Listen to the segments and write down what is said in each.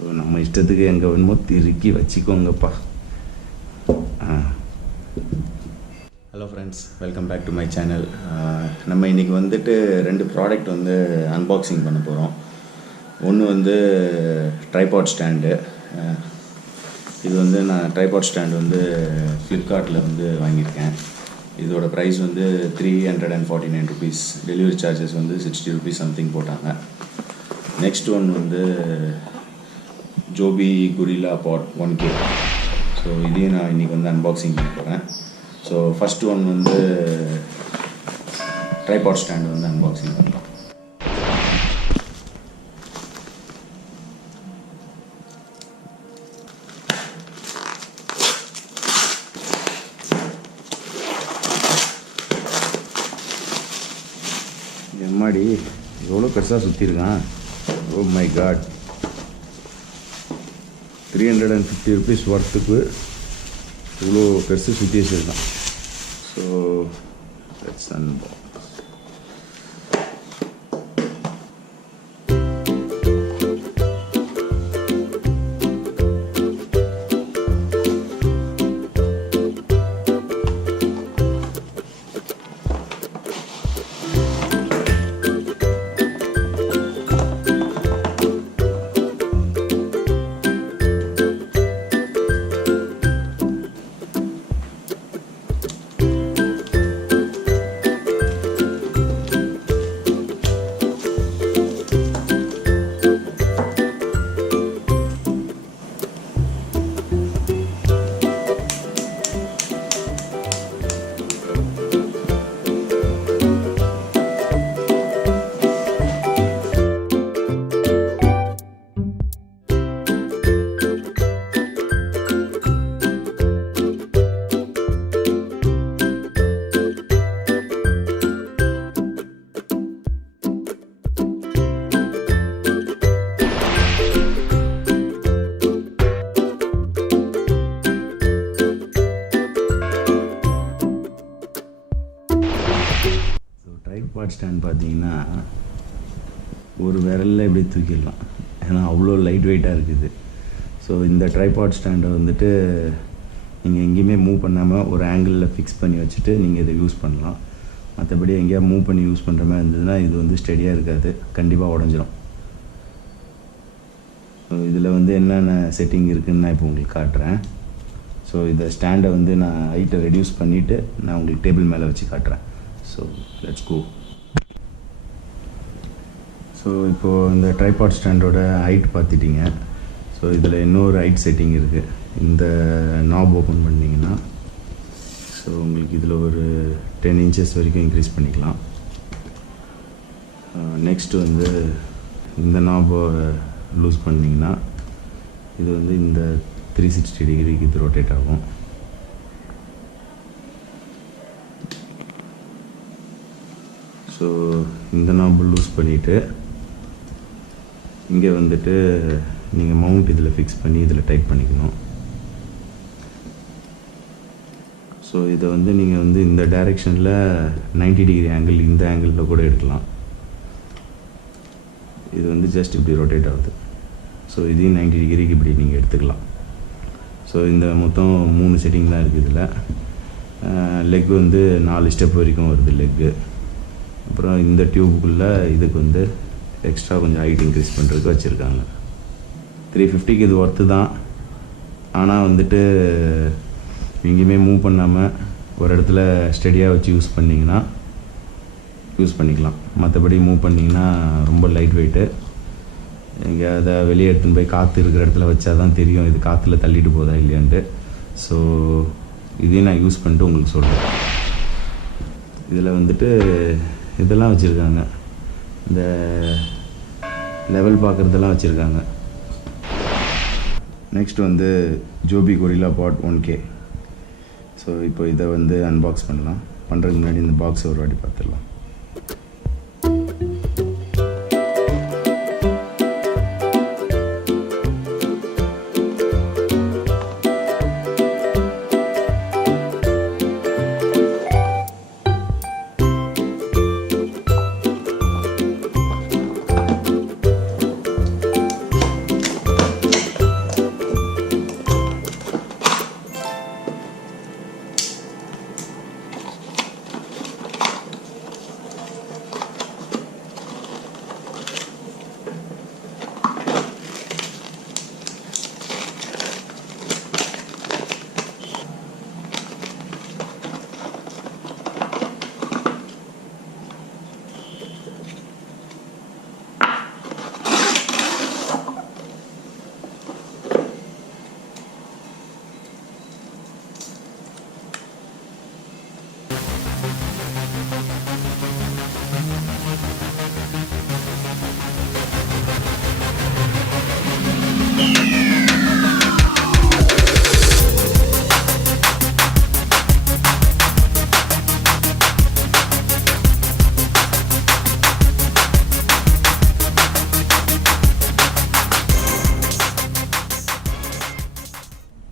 So நம்ம இஷ்டத்துக்கு எங்கே வேணுமோ திருக்கி வச்சுக்கோங்கப்பா. Hello friends, welcome back to my channel. நம்ம இன்றைக்கி வந்துட்டு 2 ப்ராடக்ட் வந்து அன்பாக்சிங் பண்ண போகிறோம். ஒன்று வந்து ட்ரைபாட் ஸ்டாண்டு. இது வந்து நான் ட்ரைபாட் ஸ்டாண்டு வந்து ஃப்ளிப்கார்ட்டில் வந்து வாங்கியிருக்கேன். இதோட ப்ரைஸ் வந்து 349 ருபீஸ். டெலிவரி சார்ஜஸ் வந்து 60 ருபீஸ் சம்திங் போட்டாங்க. நெக்ஸ்ட் ஒன் வந்து ஜோபி கொரில்லா பாட் 1K. ஸோ இதையும் நான் இன்றைக்கி வந்து அன்பாக்சிங் பண்ண போகிறேன். ஸோ ஃபஸ்ட் ஒன் வந்து ட்ரைபாட் ஸ்டாண்டு வந்து அன்பாக்சிங் பண்ணலாம். எம்மாடி எவ்வளோ பெருசாக சுற்றிருக்கான். ஓ மை காட், 350 ருபீஸ் ஒர்த்துக்கு இவ்வளோ பெருசு சுற்றி வச்சுருக்கான். So let's unbox. Tripod stand பார்த்தீங்கன்னா ஒரு விரலில் இப்படி தூக்கிடலாம், ஏன்னா அவ்வளோ லைட் வெயிட்டாக இருக்குது. ஸோ இந்த ட்ரைபாட் ஸ்டாண்டை வந்துட்டு நீங்கள் எங்கேயுமே மூவ் பண்ணாமல் ஒரு ஆங்கிளில் ஃபிக்ஸ் பண்ணி வச்சுட்டு நீங்கள் இதை யூஸ் பண்ணலாம். மற்றபடி எங்கேயா மூவ் பண்ணி யூஸ் பண்ணுற மாதிரி இருந்ததுன்னா இது வந்து ஸ்டெடியாக இருக்காது, கண்டிப்பாக உடஞ்சிரும். ஸோ இதில் வந்து என்னென்ன செட்டிங் இருக்குதுன்னு நான் இப்போ உங்களுக்கு காட்டுறேன். ஸோ இந்த ஸ்டாண்டை வந்து நான் ஹைட்டை ரெடியூஸ் பண்ணிவிட்டு நான் உங்களுக்கு டேபிள் மேலே வச்சு காட்டுறேன். So let's go. ஸோ இப்போது இந்த ட்ரைபாட் ஸ்டாண்டோட ஹைட் பார்த்துட்டிங்க. ஸோ இதில் இன்னொரு ஹைட் செட்டிங் இருக்குது. இந்த நாப் ஓப்பன் பண்ணிங்கன்னா ஸோ உங்களுக்கு இதில் ஒரு 10 இன்ச்சஸ் வரைக்கும் இன்க்ரீஸ் பண்ணிக்கலாம். நெக்ஸ்ட்டு வந்து இந்த நாபை லூஸ் பண்ணிங்கன்னா இது வந்து இந்த 360 டிகிரிக்கு இது ரொட்டேட் ஆகும். ஸோ இந்த நாபை லூஸ் பண்ணிவிட்டு இங்கே வந்துட்டு நீங்கள் மவுண்ட் இதில் ஃபிக்ஸ் பண்ணி இதில் டைட் பண்ணிக்கணும். ஸோ இதை வந்து நீங்கள் வந்து இந்த டைரெக்ஷனில் 90 டிகிரி ஆங்கிள், இந்த ஆங்கிளில் கூட எடுக்கலாம். இது வந்து ஜஸ்ட் இப்படி ரொட்டேட் ஆகுது. ஸோ இதையும் 90 டிகிரிக்கு இப்படி நீங்கள் எடுத்துக்கலாம். ஸோ இந்த மொத்தம் 3 செட்டிங் தான் இருக்குது இதில். லெக் வந்து 4 ஸ்டெப் வரைக்கும் வருது லெக்கு. அப்புறம் இந்த டியூபுக்குள்ளே இதுக்கு வந்து எக்ஸ்ட்ரா கொஞ்சம் ஹைட் இன்க்ரீஸ் பண்ணுறதுக்கு வச்சுருக்காங்க. 350க்கு இது ஒர்த்து தான். ஆனால் வந்துட்டு எங்கேயுமே மூவ் பண்ணாமல் ஒரு இடத்துல ஸ்டெடியாக வச்சு யூஸ் பண்ணிக்கலாம். மற்றபடி மூவ் பண்ணிங்கன்னா ரொம்ப லைட் வெயிட்டு. எங்கே அதை வெளியே எடுத்துன்னு போய் காற்று இருக்கிற இடத்துல வச்சா தான் தெரியும் இது காற்றுல தள்ளிட்டு போதா இல்லையான்ட்டு. ஸோ இதையும் நான் யூஸ் பண்ணிட்டு உங்களுக்கு சொல்கிறேன். இதில் வந்துட்டு இதெல்லாம் வச்சுருக்காங்க, இந்த லெவல் பார்க்குறதெல்லாம் வச்சுருக்காங்க. நெக்ஸ்ட் வந்து ஜோபி கொரில்லா பாட் 1K. ஸோ இப்போ இதை வந்து அன்பாக்ஸ் பண்ணலாம். பண்ணுறதுக்கு முன்னாடி இந்த பாக்ஸை ஒரு வாட்டி பார்த்துடலாம்.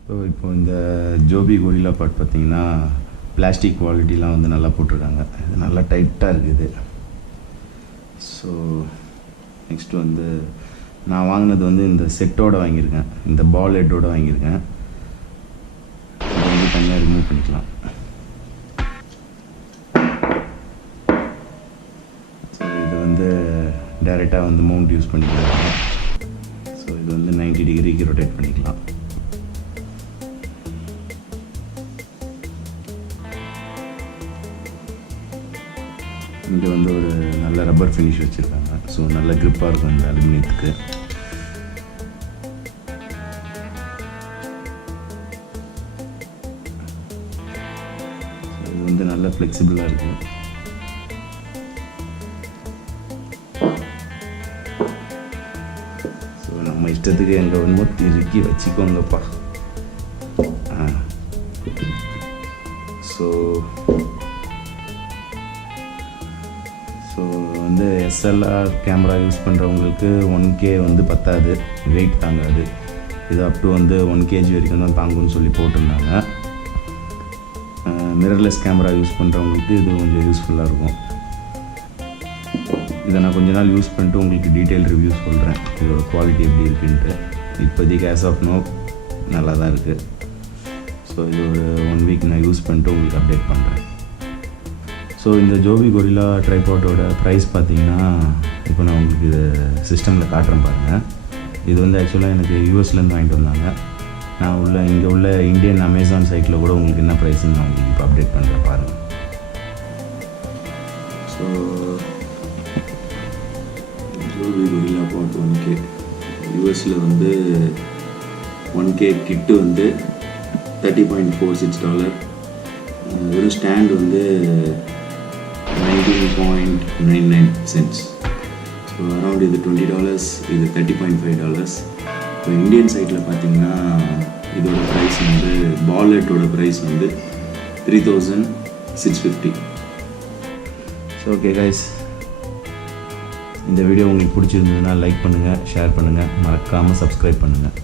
ஸோ இப்போ இந்த ஜோபி கொரில்லா பாட் பார்த்திங்கன்னா பிளாஸ்டிக் குவாலிட்டிலாம் வந்து நல்லா போட்டிருக்காங்க. இது நல்லா டைட்டாக இருக்குது. ஸோ நெக்ஸ்ட்டு வந்து நான் வாங்கினது வந்து இந்த செட்டோடு வாங்கியிருக்கேன், இந்த பால் ஹெட்டோடு வாங்கியிருக்கேன். இதை வந்து தனியாக ரிமூவ் பண்ணிக்கலாம். ஸோ இது வந்து டைரெக்டாக வந்து மவுண்ட் யூஸ் பண்ணிக்கலாம். ஸோ இது வந்து 90 டிகிரிக்கு ரொட்டேட் பண்ணிக்கலாம். இங்கே வந்து ஒரு நல்ல ரப்பர் ஃபினிஷ் வச்சுருக்காங்க. ஸோ நல்ல க்ரிப்பாக இருக்கும் இந்த அலுமினியத்துக்கு. இது வந்து நல்ல ஃப்ளெக்சிபிளாக இருக்குது. ஸோ நம்ம இஷ்டத்துக்கு எங்கே வேணுமோ திருக்கி வச்சுக்கோங்கப்பா. ஸோ வந்து எஸ்எல்ஆர் கேமரா யூஸ் பண்ணுறவங்களுக்கு 1K வந்து பத்தாது, வெயிட் தாங்காது. இது அப் டு வந்து 1 kg வரைக்கும் தான் தாங்கும்னு சொல்லி போட்டிருந்தாங்க. மிரர்லெஸ் கேமரா யூஸ் பண்ணுறவங்களுக்கு இது கொஞ்சம் யூஸ்ஃபுல்லாக இருக்கும். இதை நான் கொஞ்ச நாள் யூஸ் பண்ணிட்டு உங்களுக்கு டீட்டெயில் ரிவ்யூ சொல்கிறேன், இதோட குவாலிட்டி எப்படி இருக்குன்ட்டு. இப்போதைக்கு ஆஸ் ஆஃப் நோ நல்லா தான் இருக்குது. ஸோ இது ஒரு 1 வீக் நான் யூஸ் பண்ணிட்டு உங்களுக்கு அப்டேட் பண்ணுறேன். ஸோ இந்த ஜோபி கொரில்லா ட்ரைபாட்டோட ப்ரைஸ் பார்த்தீங்கன்னா இப்போ நான் உங்களுக்கு இது சிஸ்டமில் காட்டுறேன் பாருங்கள். இது வந்து ஆக்சுவலாக எனக்கு யூஎஸ்லேருந்து வாங்கிட்டு வந்தாங்க. நான் இங்கே உள்ள இந்தியன் அமேசான் சைட்டில் கூட உங்களுக்கு என்ன ப்ரைஸ்ன்னு நான் உங்களுக்கு இப்போ அப்டேட் பண்ணுறேன் பாருங்கள். ஸோ ஜோபி கொரில்லாபாட் 1K யூஎஸில் வந்து 1K கிட்டு வந்து $30.46. வெறும் ஸ்டாண்ட் வந்து $19.99. ஸோ அரௌண்ட் இது $20, இது $30.5. ஸோ இந்தியன் சைட்டில் பார்த்தீங்கன்னா இதோட ப்ரைஸ் வந்து பால் ஹெட்டோட ப்ரைஸ் வந்து 3650. ஸோ ஓகே கைஸ், இந்த வீடியோ உங்களுக்கு பிடிச்சிருந்ததுன்னா லைக் பண்ணுங்கள், ஷேர் பண்ணுங்கள், மறக்காமல் சப்ஸ்கிரைப் பண்ணுங்கள்.